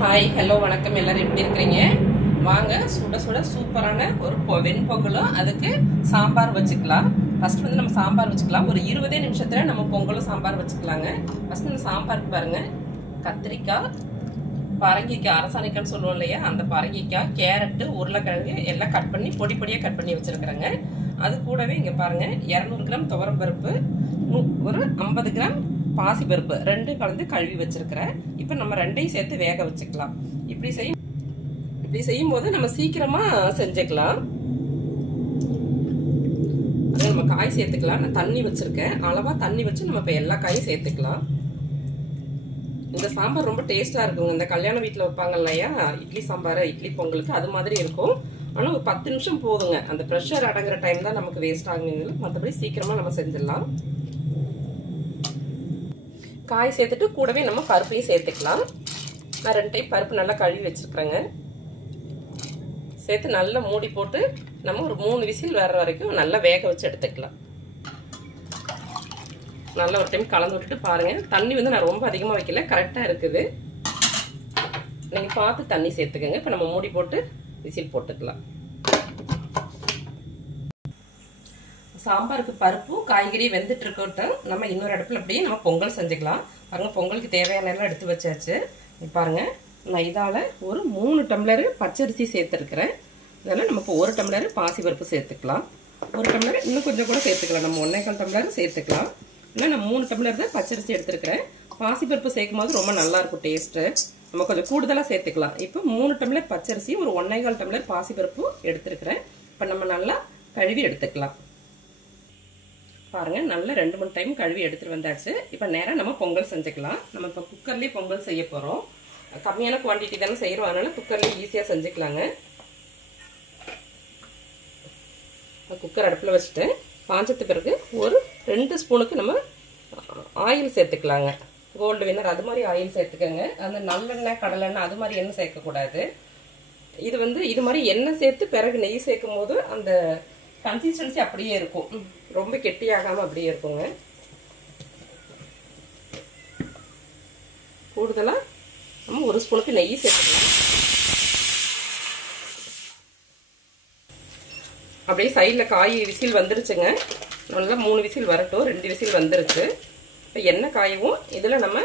Hi hello வணக்கம் எல்லாரும் எப்படி இருக்கீங்க? வாங்க சுட சுட சூப்பரான ஒரு வெண்பொங்கலும் அதுக்கு சாம்பார் வச்சுக்கலாம். ஃபர்ஸ்ட் வந்து நம்ம சாம்பார் வச்சுக்கலாம். ஒரு 20 நிமிஷத்துல நம்ம பொங்கலும் சாம்பார் வச்சுக்கலாங்க. ஃபர்ஸ்ட் இந்த சாம்பாருக்கு பாருங்க, கத்திரிக்காய், பரங்கிக்காய், அரசாணிக்காய்னு சொல்லுவோம் இல்லையா, அந்த பரங்கிக்காய், கேரட், உருளைக்கிழங்கு எல்லாம் கட் பண்ணி பொடி பொடியா கட் பண்ணி வச்சிருக்கிறேங்க. அது கூடவே இங்க பாருங்க 200 கிராம் துவரம் பருப்பு, ஒரு 50 கிராம் பாசி பருப்பு ரெண்டும் கலந்து கழுவி வச்சிருக்கிறேன். இப்போ நம்ம ரெண்டையும் சேர்த்து வேக வச்சுக்கலாம். இப்படி செய்யும் போது நம்ம சீக்கிரமா செஞ்சுக்கலாம். நம்ம காய் சேர்த்துக்கலாம். நான் தண்ணி வச்சிருக்கேன், அளவா தண்ணி வச்சு நம்ம இப்ப எல்லா காயும் சேர்த்துக்கலாம். இந்த சாம்பார் ரொம்ப டேஸ்டா இருக்குங்க. இந்த கல்யாண வீட்டுல வைப்பாங்க இல்லையா, இட்லி சாம்பார், இட்லி பொங்கலுக்கு அது மாதிரி இருக்கும். ஆனா ஒரு 10 நிமிஷம் போதுங்க. அந்த ப்ரெஷர் அடங்குற டைம் தான் நமக்கு வேஸ்ட் ஆகுங்க. மற்றபடி சீக்கிரமா நம்ம செஞ்சிடலாம். காய் சேர்த்துட்டு கூடவே நம்ம பருப்பையும் சேர்த்துக்கலாம். நான் 2 டைப் பருப்பு நல்லா கழுவி வச்சிருக்கிறேங்க. சேர்த்து நல்லா மூடி போட்டு நம்ம ஒரு 3 விசில் வர்ற வரைக்கும் நல்லா வேக வச்சு எடுத்துக்கலாம். நல்லா ஒரு டைம் கலந்து விட்டுட்டு பாருங்க. தண்ணி வந்து நான் ரொம்ப அதிகமாக வைக்கல, கரெக்டாக இருக்குது. நீங்க பார்த்து தண்ணி சேர்த்துக்கங்க. இப்போ நம்ம மூடி போட்டு விசில் போட்டுக்கலாம். சாம்பாருக்கு பருப்பும் காய்கறி வெந்துட்டு இருக்கட்டும். நம்ம இன்னொரு அடுப்புல அப்படியே நம்ம பொங்கல் செஞ்சுக்கலாம். பாருங்க, பொங்கலுக்கு தேவையான எல்லாம் எடுத்து வச்சாச்சு. பாருங்க, நான் இதால ஒரு 3 டம்ளர் பச்சரிசி சேர்த்துருக்கிறேன். இதெல்லாம் நம்ம இப்போ 1 டம்ளர் பாசி பருப்பு சேர்த்துக்கலாம். 1 டம்ளர் இன்னும் கொஞ்சம் கூட சேர்த்துக்கலாம். நம்ம 1.25 டம்ளர் சேர்த்துக்கலாம். இல்லை நான் 3 டம்ளர் தான் பச்சரிசி எடுத்துருக்கிறேன். பாசி பருப்பு சேர்க்கும் போது ரொம்ப நல்லா இருக்கும் டேஸ்ட்டு. நம்ம கொஞ்சம் கூடுதலாக சேர்த்துக்கலாம். இப்போ 3 டம்ளர் பச்சரிசி, ஒரு 1.25 டம்ளர் பாசி பருப்பு எடுத்துருக்கிறேன். இப்போ நம்ம நல்லா கழுவி எடுத்துக்கலாம். பாருங்க, நல்லா 2-3 டைம் கழுவி எடுத்துட்டு வந்தாச்சு. இப்போ நேரம் நம்ம பொங்கல் செஞ்சுக்கலாம். நம்ம இப்போ குக்கர்லேயே பொங்கல் செய்ய போகிறோம். கம்மியான குவான்டிட்டி தானே செய்கிறோம், அதனால குக்கர்லேயே ஈஸியாக செஞ்சுக்கலாங்க. குக்கர் அடுப்பில் வச்சுட்டு காஞ்சத்து பிறகு ஒரு 2 ஸ்பூனுக்கு நம்ம ஆயில் சேர்த்துக்கலாங்க. கோல்டு வின்னர் அது மாதிரி ஆயில் சேர்த்துக்கோங்க. அந்த நல்லெண்ணெய், கடலெண்ணெய் அது மாதிரி எண்ணெய் சேர்க்கக்கூடாது. இது வந்து இது மாதிரி எண்ணெய் சேர்த்து பிறகு நெய் சேர்க்கும் போது அந்த கன்சிஸ்டன்சி அப்படியே இருக்கும், ரொம்ப கெட்டியாகாம அப்படியே இருக்குங்க. கூடுதலா நம்ம 1 ஸ்பூனுக்கு நெய் சேர்த்துக்கலாம். அப்படியே சைடில் காய் விசில் வந்துருச்சுங்க. நல்லா 3 விசில் வரட்டும். 2 விசில் வந்துருச்சு. இப்போ எண்ணெய் காயவும் இதில் நம்ம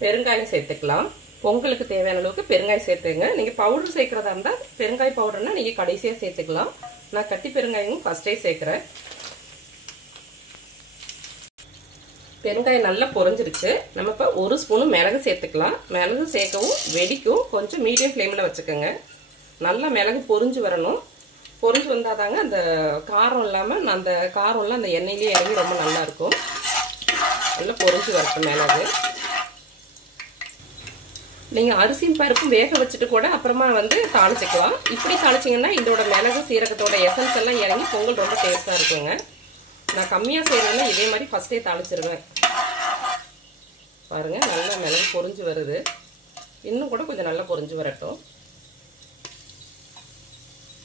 பெருங்காயம் சேர்த்துக்கலாம். பொங்கலுக்கு தேவையான அளவுக்கு பெருங்காயம் சேர்த்துங்க. நீங்கள் பவுடர் சேர்க்குறதா இருந்தால் பெருங்காய பவுடர்னா நீங்கள் கடைசியாக சேர்த்துக்கலாம். நான் கட்டி பெருங்காயமும் ஃபர்ஸ்டே சேர்க்குறேன். பெருங்காயம் நல்லா பொரிஞ்சிருச்சு. நம்ம இப்போ 1 ஸ்பூனு மிளகு சேர்த்துக்கலாம். மிளகு சேர்க்கவும் வெடிக்கும், கொஞ்சம் மீடியம் ஃப்ளேமில் வச்சுக்கோங்க. நல்லா மிளகு பொரிஞ்சு வரணும். பொரிஞ்சு வந்தாதாங்க அந்த காரம் இல்லாமல் அந்த காரம்லாம் அந்த எண்ணெயிலேயே இறங்கி ரொம்ப நல்லா இருக்கும். நல்லா பொரிஞ்சு வரட்டும் மிளகு. நீங்கள் அரிசியும் பருப்பும் வேக வச்சுட்டு கூட அப்புறமா வந்து தாளிச்சிக்கலாம். இப்படி தாளிச்சிங்கன்னா இதோட மிளகு சீரகத்தோட எசன்ஸ் எல்லாம் இறங்கி பொங்கல் ரொம்ப டேஸ்ட்டாக இருக்குங்க. நான் கம்மியாக செய்கிறதுனா இதே மாதிரி ஃபஸ்ட்டே தாளிச்சிருவேன். பாருங்கள், நல்லா மிளகு பொரிஞ்சு வருது. இன்னும் கூட கொஞ்சம் நல்லா பொரிஞ்சு வரட்டும்.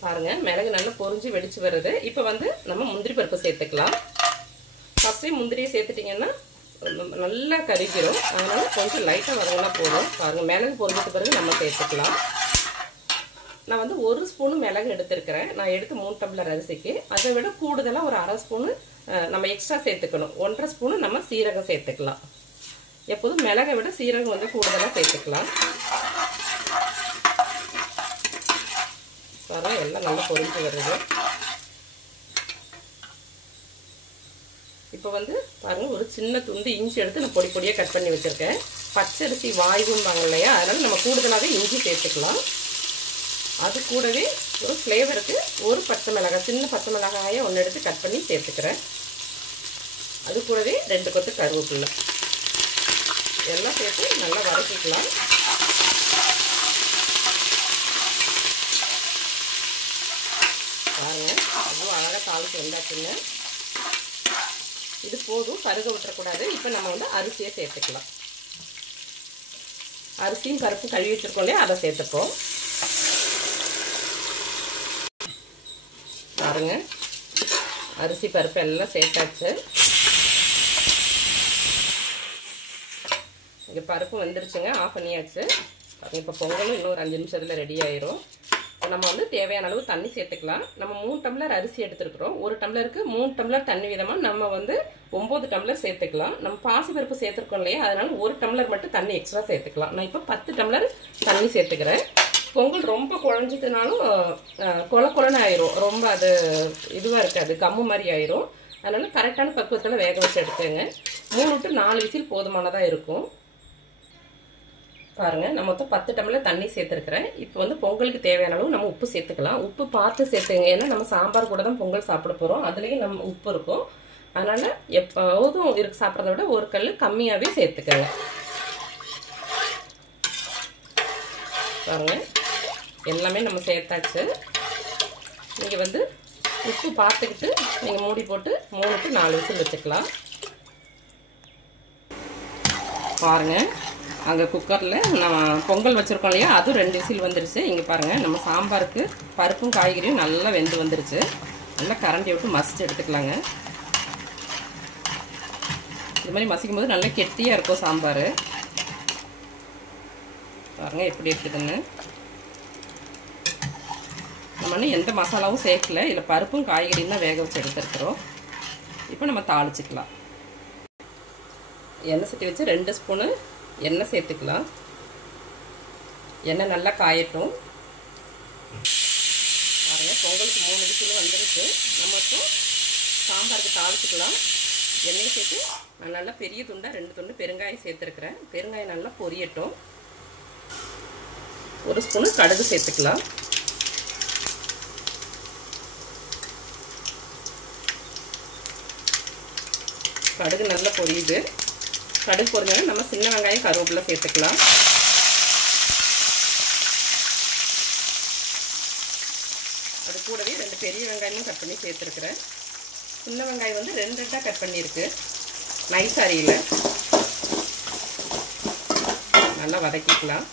பாருங்கள், மிளகு நல்லா பொரிஞ்சு வெடிச்சு வருது. இப்போ வந்து நம்ம முந்திரி பருப்பு சேர்த்துக்கலாம். ஃபஸ்ட்டே முந்திரியை சேர்த்துட்டிங்கன்னா நல்லா கறிக்கிறோம். அதனால கொஞ்சம் லைட்டாக வரணும்னா போதும். பாருங்கள், மிளகு பொரிஞ்சதுக்கு பிறகு நம்ம சேர்த்துக்கலாம். நான் வந்து 1 ஸ்பூனு மிளகு எடுத்துருக்கிறேன். நான் எடுத்து 3 டம்ளர் அரிசிக்கு. அதை விட கூடுதலாக ஒரு 1/2 ஸ்பூனு நம்ம எக்ஸ்ட்ரா சேர்த்துக்கணும். 1.5 ஸ்பூனு நம்ம சீரகம் சேர்த்துக்கலாம். எப்போதும் மிளகை விட சீரகம் வந்து கூடுதலாக சேர்த்துக்கலாம். பாருங்கள், எல்லாம் நல்லா பொரிஞ்சு வருது. இப்போ வந்து பாருங்கள், ஒரு சின்ன துண்டு இஞ்சி எடுத்து நான் பொடி பொடியாக கட் பண்ணி வச்சுருக்கேன். பச்சரிசி வாய்வும்பாங்க இல்லையா, அதனால் நம்ம கூடுதலாகவே இஞ்சி சேர்த்துக்கலாம். அது கூடவே ஒரு ஃப்ளேவருக்கு ஒரு பச்சை மிளகாய், சின்ன பச்சை மிளகாயை 1 எடுத்து கட் பண்ணி சேர்த்துக்கிறேன். அது கூடவே 2 கொத்து கருவேப்பிலை எல்லாம் சேர்த்து நல்லா வதக்கிக்கலாம். பாருங்க, அவ்வளோ அழகாக தாளிச்சு வந்தாச்சுங்க. இது போதும், கருக விட்டுறக்கூடாது. இப்போ நம்ம வந்து அரிசியை சேர்த்துக்கலாம். அரிசியும் பருப்பும் கழுவி வச்சிருக்கோம் இல்லையா, அதை சேர்த்துப்போம். பாருங்க, அரிசி பருப்பு எல்லாம் சேர்த்தாச்சு. இங்கே பருப்பு வந்துருச்சுங்க, ஆஃப் பண்ணியாச்சு. இப்போ பொங்கலும் இன்னும் ஒரு 5 நிமிஷத்தில் ரெடி ஆயிரும். இப்போ நம்ம வந்து தேவையான அளவு தண்ணி சேர்த்துக்கலாம். நம்ம 3 டம்ளர் அரிசி எடுத்துருக்குறோம். 1 டம்ளருக்கு 3 டம்ளர் தண்ணி விதமாக நம்ம வந்து 9 டம்ளர் சேர்த்துக்கலாம். நம்ம பாசிப்பருப்பு சேர்த்துருக்கோம் இல்லையா, அதனால 1 டம்ளர் மட்டும் தண்ணி எக்ஸ்ட்ரா சேர்த்துக்கலாம். நான் இப்போ 10 டம்ளர் தண்ணி சேர்த்துக்கிறேன். பொங்கல் ரொம்ப குழஞ்சிதுனாலும் கொலன்னு ஆயிரும், ரொம்ப அது இதுவாக இருக்காது, கம்மு மாதிரி ஆயிரும். அதனால கரெக்டான பக்குவத்தில் வேக வச்சு எடுத்துங்க. 3 to 4 விசில் போதுமானதாக இருக்கும். பாருங்க, நான் மொத்தம் 10 டம்ளர் தண்ணி சேர்த்துருக்கிறேன். இப்போ வந்து பொங்கலுக்கு தேவையான அளவு நம்ம உப்பு சேர்த்துக்கலாம். உப்பு பார்த்து சேர்த்துங்க, ஏன்னா நம்ம சாம்பார் கூட தான் பொங்கல் சாப்பிட போகிறோம். அதுலேயும் நம்ம உப்பு இருக்கும். அதனால எப்போதும் இருக்கு சாப்பிட்றத விட ஒரு கல் கம்மியாகவே சேர்த்துக்கங்க. பாருங்க, எல்லாமே நம்ம சேர்த்தாச்சு. நீங்கள் வந்து உப்பு பார்த்துக்கிட்டு நீங்கள் மூடி போட்டு 3 to 4 விசில் வச்சுக்கலாம். பாருங்கள், அங்கே குக்கரில் நம்ம பொங்கல் வச்சுருக்கோம் இல்லையா, அதுவும் 2 விசில் வந்துருச்சு. இங்கே பாருங்கள், நம்ம சாம்பாருக்கு பருப்பும் காய்கறியும் நல்லா வெந்து வந்துருச்சு. நல்லா கரண்டி விட்டு மசிச்சு எடுத்துக்கலாங்க. இது மாதிரி மசிக்கும் போது நல்லா கெட்டியாக இருக்கும் சாம்பார். பாருங்கள் எப்படி இருக்குதுன்னு. நம்ம இன்னும் எந்த மசாலாவும் சேர்க்கல, இதில் பருப்பும் காய்கறியும் தான் வேக வச்சு எடுத்துருக்குறோம். இப்போ நம்ம தாளிச்சிக்கலாம். எண்ணெய் சட்டி வச்சு 2 ஸ்பூனு எண்ணெய் சேர்த்துக்கலாம். எண்ணெய் நல்லா காயட்டும். பாருங்கள், பொங்கலுக்கு 3 விசில் வந்துருச்சு. நம்ம இப்போ சாம்பாருக்கு தாளிச்சிக்கலாம். எண்ணெய் சேர்த்து நான் நல்லா பெரிய துண்டாக 2 துண்டு பெருங்காயம் சேர்த்துருக்குறேன். பெருங்காயம் நல்லா பொரியட்டும். 1 ஸ்பூனு கடுகு சேர்த்துக்கலாம். கடுகு நல்லா பொரியுது. கடுகு பொரிஞ்சோன்னா நம்ம சின்ன வெங்காயம் கருவேப்பிலை சேர்த்துக்கலாம். அது கூடவே 2 பெரிய வெங்காயமும் கட் பண்ணி சேர்த்துருக்குறேன். சின்ன வெங்காயம் வந்து 2 கட் பண்ணியிருக்கு, நைஸ் அரியில். நல்லா வதக்கிக்கலாம்.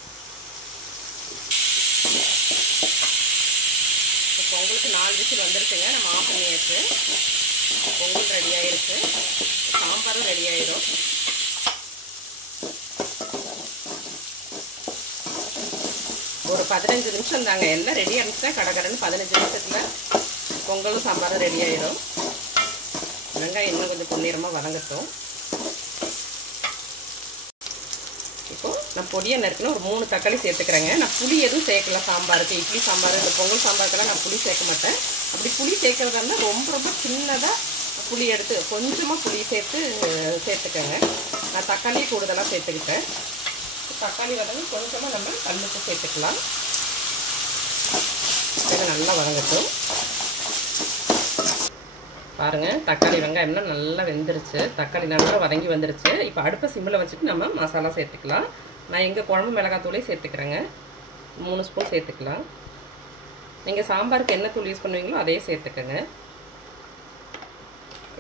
இப்போ பொங்கலுக்கு 4 விசில் வந்துருச்சுங்க. நம்ம ஆஃப் பண்ணியாச்சு. பொங்கல் ரெடி ஆகிருக்கு. சாம்பாரும் ரெடி ஆகிடும். ஒரு 15 நிமிஷம் தாங்க, எல்லாம் ரெடி ஆகிடுச்சுன்னா கடகடன்னு 15 நிமிஷத்தில் பொங்கலும் சாம்பாரும் ரெடி ஆகிடும். வெங்காயம் இன்னும் கொஞ்சம் பொன்னிறமாக வதங்கட்டும். இப்போது நான் பொடியை நறுக்குன்னு ஒரு 3 தக்காளி சேர்த்துக்கிறேங்க. நான் புளி எதுவும் சேர்க்கல சாம்பாருக்கு. இட்லி சாம்பார், இந்த பொங்கல் சாம்பாருக்கெல்லாம் நான் புளி சேர்க்க மாட்டேன். அப்படி புளி சேர்க்கறதா இருந்தால் ரொம்ப ரொம்ப சின்னதாக புளி எடுத்து கொஞ்சமாக புளி சேர்த்துக்கங்க. நான் தக்காளியை கூடுதலாக சேர்த்துக்கிட்டேன். தக்காளி வதங்கி கொஞ்சமாக நம்ம கல்லுப்பு சேர்த்துக்கலாம். இது நல்லா வதங்கட்டும். பாருங்கள், தக்காளி வெங்காயம்லாம் நல்லா வெந்துருச்சு. தக்காளி நல்லா வதங்கி வந்துருச்சு. இப்போ அடுப்பை சிம்மில் வச்சுட்டு நம்ம மசாலா சேர்த்துக்கலாம். நான் எங்கள் குழம்பு மிளகாத்தூளே சேர்த்துக்கிறேங்க. 3 ஸ்பூன் சேர்த்துக்கலாம். நீங்கள் சாம்பாருக்கு என்ன தூள் யூஸ் பண்ணுவீங்களோ அதையே சேர்த்துக்கங்க.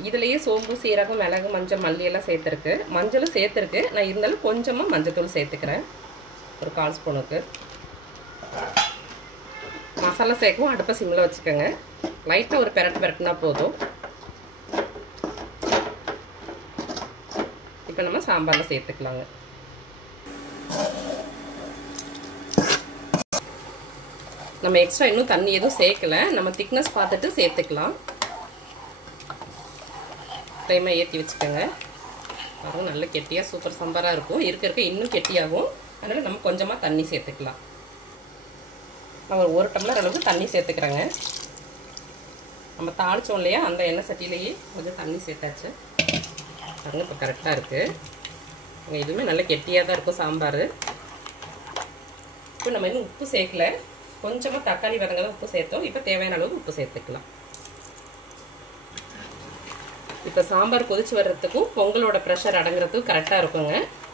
இதுலேயே சோம்பு, சீரகம், மிளகு, மஞ்சள், மல்லி எல்லாம் சேர்த்துருக்கு. மஞ்சளும் சேர்த்துருக்கு. நான் இருந்தாலும் கொஞ்சமாக மஞ்சத்தூள் சேர்த்துக்கிறேன், ஒரு 1/4 ஸ்பூனுக்கு. மசாலா சேர்க்கவும் அடுப்பை சிம்மில் வச்சுக்கோங்க. லைட்டாக ஒரு பெரட்டுனா போதும். இப்போ நம்ம சாம்பாரில் சேர்த்துக்கலாங்க. நம்ம எக்ஸ்ட்ரா இன்னும் தண்ணி எதுவும் சேர்க்கல. நம்ம திக்னஸ் பார்த்துட்டு சேர்த்துக்கலாம். ஃப்ளேமை ஏற்றி வச்சுக்கோங்க. பாருங்கள், நல்ல கெட்டியாக சூப்பர் சாம்பாராக இருக்கும். இருக்க இன்னும் கெட்டியாகும். அதனால் நம்ம கொஞ்சமாக தண்ணி சேர்த்துக்கலாம். நான் ஒரு 1 டம்ளர் அளவுக்கு தண்ணி சேர்த்துக்கிறேங்க. நம்ம தாளித்தோம் இல்லையா, அந்த எண்ணெய் சட்டியிலேயே கொஞ்சம் தண்ணி சேர்த்தாச்சு. பாருங்கள், இப்போ கரெக்டாக இருக்குது. இதுவுமே நல்ல கெட்டியாக தான் இருக்கும் சாம்பார். இப்போ நம்ம இன்னும் உப்பு சேர்க்கல. கொஞ்சமாக தக்காளி வதங்க தான் உப்பு சேர்த்தோம். இப்போ தேவையான அளவுக்கு உப்பு சேர்த்துக்கலாம். இப்போ சாம்பார் கொதிச்சு வர்றதுக்கும் பொங்கலோட ப்ரெஷர் அடங்குறதுக்கும் கரெக்டாக இருக்குங்க.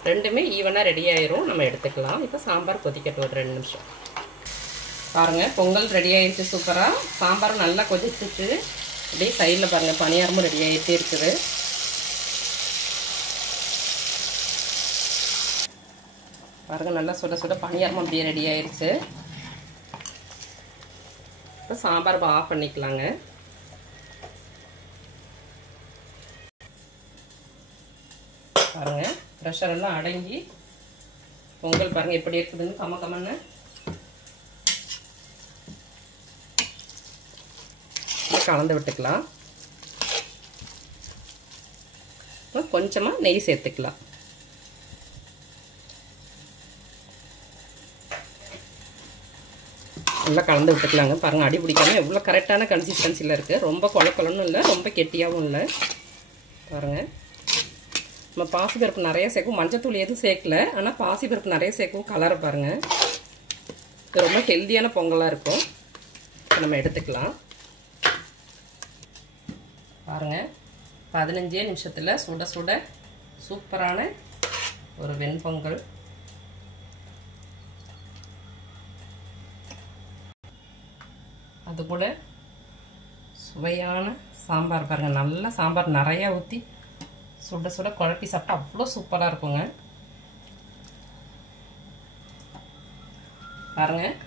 ரெண்டுமே ஈவனாக ரெடி ஆயிரும். நம்ம எடுத்துக்கலாம். இப்போ சாம்பார் கொதிக்கட்டும் ஒரு 2 நிமிஷம். பாருங்கள், பொங்கல் ரெடி ஆகிடுச்சு சூப்பராக. சாம்பாரும் நல்லா கொதிச்சுட்டு அப்படியே சைடில் பாருங்கள் பணியாரமும் ரெடி ஆகிட்டே இருக்குது. பாருங்கள், நல்லா சுட சுட பணியாரமும் அப்படியே ரெடி ஆயிடுச்சு. இப்போ சாம்பார் ஆஃப் பண்ணிக்கலாங்க. பாருங்கள், ப்ரெஷர் எல்லாம் அடங்கி பொங்கல் பாருங்க எப்படி இருக்குதுன்னு கம கமன்னு. கலந்து விட்டுக்கலாம். கொஞ்சமாக நெய் சேர்த்துக்கலாம். நல்லா கலந்து விட்டுக்கலாங்க. பாருங்கள் அடி பிடிக்காம எவ்வளோ கரெக்டான கன்சிஸ்டன்சியில் இருக்குது. ரொம்ப கொலன்னு இல்லை, ரொம்ப கெட்டியாகவும் இல்லை. பாருங்கள் நம்ம பாசிப்பருப்பு நிறைய சேர்க்கும், மஞ்சத்தூள் எதுவும் சேர்க்கல. ஆனால் பாசிப்பருப்பு நிறைய சேர்க்கும். கலரை பாருங்கள். இது ரொம்ப ஹெல்த்தியான பொங்கலாக இருக்கும். நம்ம எடுத்துக்கலாம். பாருங்கள் 15 நிமிஷத்தில் சுட சுட சூப்பரான ஒரு வெண்பொங்கல். அது கூட சுவையான சாம்பார் பாருங்கள். நல்லா சாம்பார் நிறையா ஊற்றி சுட சுட குழப்பி சாப்பிட்டா அவ்வளோ சூப்பராக இருக்குங்க. பாருங்கள்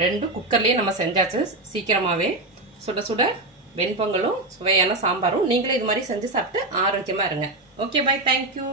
2 குக்கர்லேயே நம்ம செஞ்சாச்சு. சீக்கிரமாகவே சுட சுட வெண்பொங்கலும் சுவையான சாம்பாரும். நீங்களே இது மாதிரி செஞ்சு சாப்பிட்டு ஆரோக்கியமாக இருங்க. Okay, bye. தேங்க்யூ.